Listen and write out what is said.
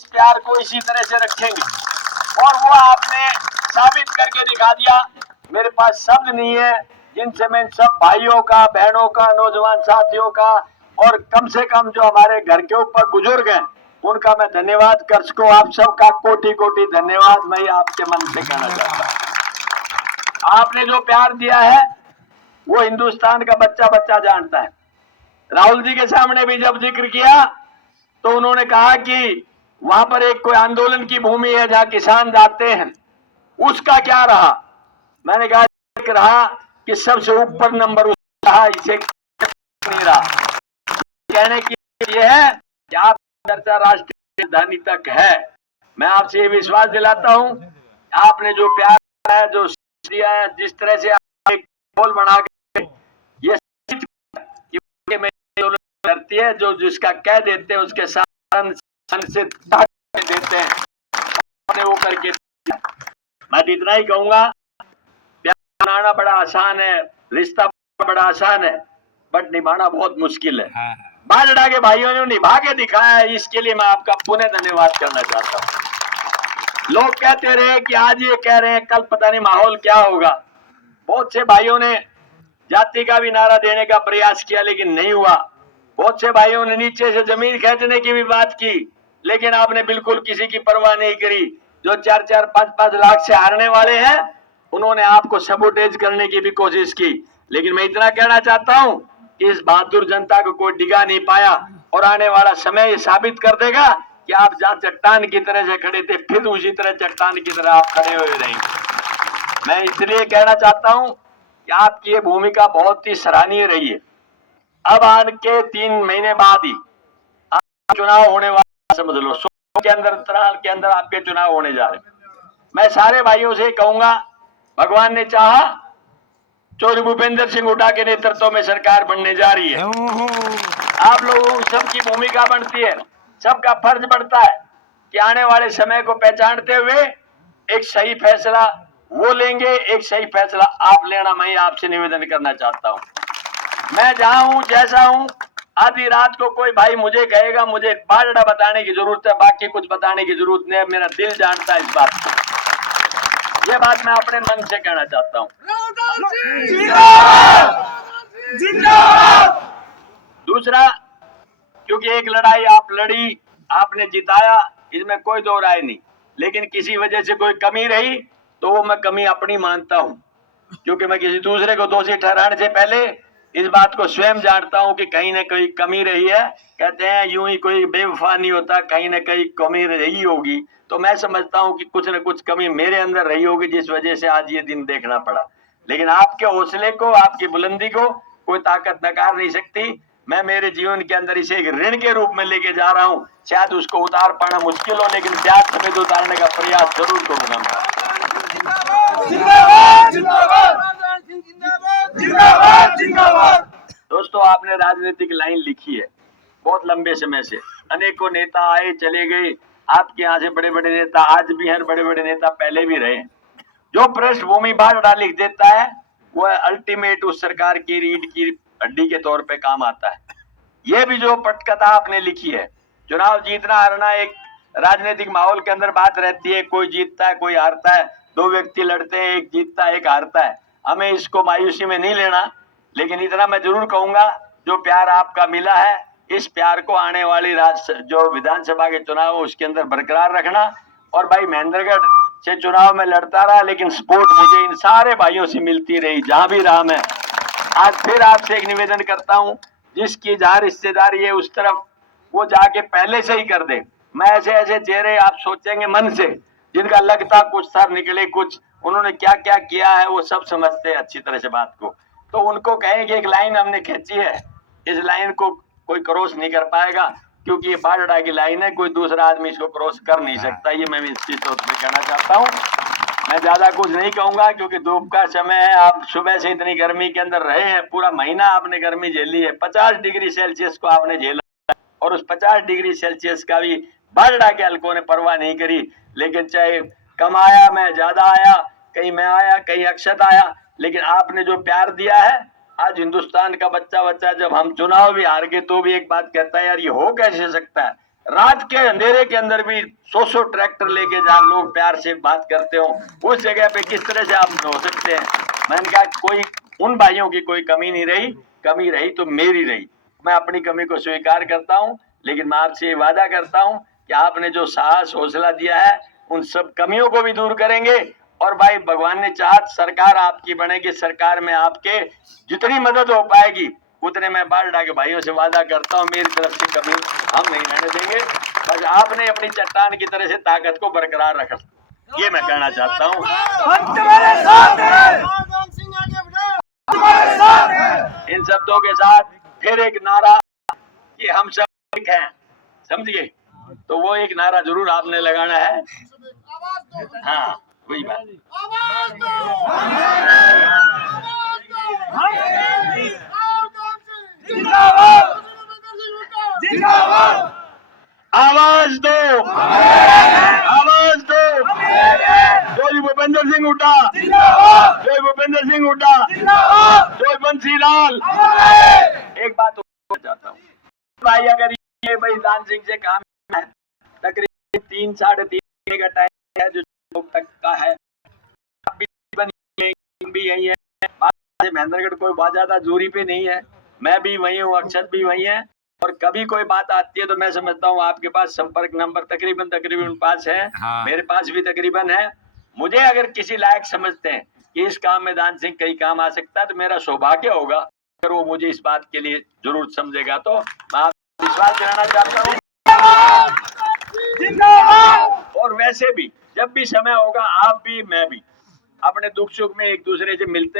इस प्यार को इसी तरह से रखेंगे। और वो आपने साबित करके दिखा दिया। मेरे पास शब्द नहीं है जिनसे मैं सब भाइयों का, बहनों का, नौजवान साथियों का और कम से कम जो हमारे घर के ऊपर बुजुर्ग हैं उनका मैं धन्यवाद कर सकूं। आप सबका कोटि कोटि धन्यवाद मैं आपके मन से कहना चाहता हूं। आपने जो प्यार दिया है वो हिंदुस्तान का बच्चा बच्चा जानता है। राहुल जी के सामने भी जब जिक्र किया तो उन्होंने कहा कि वहां पर एक कोई आंदोलन की भूमि है जहां किसान जाते हैं, उसका क्या रहा? मैंने कहा रहा कि सबसे ऊपर नंबर उसका रहा, इसे नहीं रहा। कहने की ये है कि आप चर्चा राष्ट्रीय राजधानी तक है। मैं आपसे ये विश्वास दिलाता हूं, आपने जो प्यार है, जो दिया है, जिस तरह से आप एक बोल बना के ये करती है, जो जिसका कह देते हैं उसके साथ से देते हैं, वो करके मैं इतना ही कहूंगा, प्यार बनाना बड़ा आसान है, रिश्ता बड़ा आसान है, बट निभाना बहुत मुश्किल है। बाजड़ा के भाइयों ने निभा के दिखाया है, इसके लिए मैं आपका पुनः धन्यवाद करना चाहता हूं। लोग कहते रहे कि आज ये कह रहे हैं, कल पता नहीं माहौल क्या होगा। बहुत से भाइयों ने जाति का भी नारा देने का प्रयास किया लेकिन नहीं हुआ। बहुत से भाइयों ने नीचे से जमीन खींचने की भी बात की, लेकिन आपने बिल्कुल किसी की परवाह नहीं करी। जो 4-4, 5-5 लाख से हारने वाले हैं उन्होंने आपको सबोटेज करने की भी कोशिश की। लेकिन मैं इतना कहना चाहता हूं कि इस बहादुर जनता को कोई डिगा नहीं पाया और आने वाला समय ये साबित कर देगा कि आप जहां चट्टान की तरह से खड़े थे फिर उसी तरह चट्टान की तरह आप खड़े हुए रहेंगे। मैं इसलिए कहना चाहता हूं कि आपकी ये भूमिका बहुत ही सराहनीय रही है। अब आने के 3 महीने बाद ही चुनाव होने वाला, समझ लो 100 के अंदर, तराल के अंदर आपके चुनाव होने जा रहे। मैं सारे भाइयों से कहूंगा, भगवान ने चाहा चौधरी भूपेंद्र सिंह हुड्डा के नेतृत्व में सरकार बनने जा रही है। आप लोगों सबकी भूमिका बनती है, सबका फर्ज बनता है कि आने वाले समय को पहचानते हुए एक सही फैसला वो लेंगे, एक सही फैसला आप लेना मैं आपसे निवेदन करना चाहता हूं। मैं जहां हूं, जैसा हूं, आधी रात को कोई भाई मुझे कहेगा, मुझे बाजड़ा बताने की जरूरत है, बाकी कुछ बताने की जरूरत नहीं है, मेरा दिल जानता है इस बात को। ये बात मैं अपने मन से कहना चाहता हूं। दूसरा, क्योंकि एक लड़ाई आप लड़ी, आपने जिताया, इसमें कोई दो राय नहीं, लेकिन किसी वजह से कोई कमी रही तो वो मैं कमी अपनी मानता हूं, क्योंकि मैं किसी दूसरे को दोषी ठहराने से पहले इस बात को स्वयं जानता हूं कि कहीं न कहीं कमी रही है। कहते हैं यूं ही कोई बेवफा नहीं होता, कहीं न कहीं कमी रही होगी। तो मैं समझता हूं कि कुछ न कुछ कमी मेरे अंदर रही होगी, जिस वजह से आज ये दिन देखना पड़ा। लेकिन आपके हौसले को, आपकी बुलंदी को कोई ताकत नकार नहीं सकती। मैं मेरे जीवन के अंदर इसे एक ऋण के रूप में लेके जा रहा हूं। शायद उसको उतार पाना मुश्किल हो, लेकिन प्यार समेत उतारने का प्रयास जरूर करूंगा। दोस्तों, आपने राजनीतिक लाइन लिखी है बहुत लंबे समय से, अनेकों नेता आए चले गए, आपके यहाँ से बड़े बड़े नेता आज भी हैं, बड़े बड़े नेता पहले भी रहे। जो पृष्ठभूमि बाजड़ा लिख देता है वो अल्टीमेट उस सरकार की रीढ़ की हड्डी के तौर पे काम आता है। ये भी जो पटकथा आपने लिखी है, चुनाव जीतना हारना एक राजनीतिक माहौल के अंदर बात रहती है, कोई जीतता है कोई हारता है, दो व्यक्ति लड़ते हैं, एक जीतता है एक हारता है। हमें इसको मायूसी में नहीं लेना, लेकिन इतना मैं जरूर कहूंगा, जो प्यार आपका मिला है इस प्यार को आने वाली जो विधानसभा के चुनाव उसके अंदर बरकरार रखना। और भाई महेंद्रगढ़ से चुनाव में लड़ता रहा, लेकिन सपोर्ट मुझे इन सारे भाइयों से मिलती रही जहां भी रहा। मैं आज फिर आपसे एक निवेदन करता हूं, जिसकी जहां रिश्तेदारी है उस तरफ वो जाके पहले से ही कर दे। मैं ऐसे ऐसे चेहरे आप सोचेंगे मन से, जिनका लगता कुछ था निकले कुछ, उन्होंने क्या क्या किया है वो सब समझते हैं अच्छी तरह से बात को। तो उनको कहेंगे एक लाइन हमने खींची है, इस लाइन को कोई क्रॉस नहीं कर पाएगा, क्योंकि ये बाजड़ा की लाइन है, कोई दूसरा आदमी इसको क्रॉस कर नहीं सकता। ये मैं निश्चित तौर पर कहना चाहता हूँ। मैं ज्यादा कुछ नहीं कहूंगा, क्योंकि धूप का समय है, आप सुबह से इतनी गर्मी के अंदर रहे हैं, पूरा महीना आपने गर्मी झेली है, 50 डिग्री सेल्सियस को आपने झेला, और उस 50 डिग्री सेल्सियस का भी बाजड़ा के हल्कों ने परवाह नहीं करी। लेकिन चाहे कम आया, मैं ज्यादा आया, कहीं मैं आया, कहीं अक्षत आया, लेकिन आपने जो प्यार दिया है, आज हिंदुस्तान का बच्चा बच्चा जब हम चुनाव भी हार गए तो भी एक बात कहता है, यार ये हो कैसे सकता है, रात के अंधेरे के अंदर भी 100 ट्रैक्टर लेके जहाँ लोग प्यार से बात करते हो, उस जगह पे किस तरह से आप हो सकते हैं। मैंने कहा कोई उन भाइयों की कोई कमी नहीं रही, कमी रही तो मेरी रही। मैं अपनी कमी को स्वीकार करता हूं, लेकिन मैं आपसे वादा करता हूं कि आपने जो साहस हौसला दिया है उन सब कमियों को भी दूर करेंगे। और भाई भगवान ने चाहत सरकार आपकी बनेगी, सरकार में आपके जितनी मदद हो पाएगी उतने मैं बाल डाके भाइयों से वादा करता हूं, मेरी तरफ से कभी हम नहीं रहने देंगे। बस आपने अपनी चट्टान की तरह से ताकत को बरकरार रखा, ये मैं कहना चाहता हूं। इन शब्दों के साथ फिर एक नारा कि हम सब एक हैं, समझिए, तो वो एक नारा जरूर आपने लगाना है। हाँ वही बात। आवाज दो, आवाज दो। जय भूपेंद्र सिंह हुड्डा, जय भूपेंद्र सिंह हुड्डा, जय बंसीलाल। एक बात और चाहता हूँ भाई, अगर ये भाई दान सिंह से काम है, तकरीबन 3 साढ़े 3 का टाइम है जो लोग तक का है, भी यही है, महेंद्रगढ़ कोई बहुत ज्यादा दूरी पे नहीं है, मैं भी वही हूँ, अक्षत भी वही है। और कभी कोई बात आती है तो मैं समझता हूँ आपके पास संपर्क नंबर तकरीबन पास है। हाँ। मेरे पास भी तकरीबन है। मुझे अगर किसी लायक समझते हैं कि इस काम में दान सिंह कई काम आ सकता है तो मेरा सौभाग्य होगा अगर वो मुझे इस बात के लिए जरूर समझेगा। तो मैं आपको विश्वास दिलाना चाहता हूँ। और वैसे भी जब भी समय होगा आप भी मैं भी अपने दुख सुख में एक दूसरे से मिलते